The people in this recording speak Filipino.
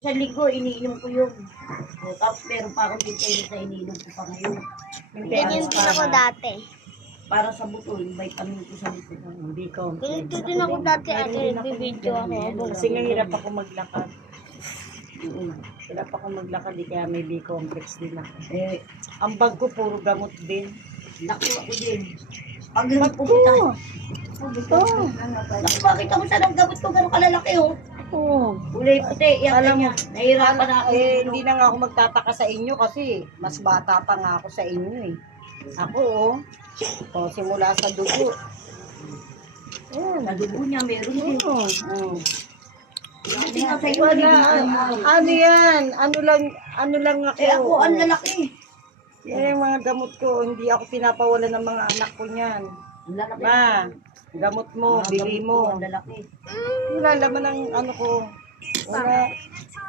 Sa linggo, iniinom ko yun. O, tapos meron pa akong maintenance na iniinom ko pa ngayon. Ganyan din ako dati. Para sa buto, yung vitamin ko sa buto. Hindi ko. Ganito din ako dati ate, nagbibideo ako. Kasi nga hirap ako maglakad. Hirap ako maglakad, kaya may B-complex din ako. Eh, Ang bag ko puro gamot din. naku ako din. Pag pumunta. Naku, bakit ako sa nang gamot ko gano'ng kalalaki, oh? Oo. Kulay puti, yan Alam mo, ganyan. Nahihirapan na ako. Hindi na nga ako magtataka sa inyo kasi mas bata pa nga ako sa inyo eh. Ako simula sa dugo. Sa dugo niya, meron din. Oo. Kasi nga sa'yo, Wala, nalilimutan mo. ano yan? Ano lang ako. Eh ako, ang lalaki. Yung mga gamot ko, hindi ako pinapawalan ng mga anak ko niyan. Ang lalaki. Ma, gamot mo, Mga bili gamot ko, mo. Ang lalaki. Wala laman ng ano ko. Wala.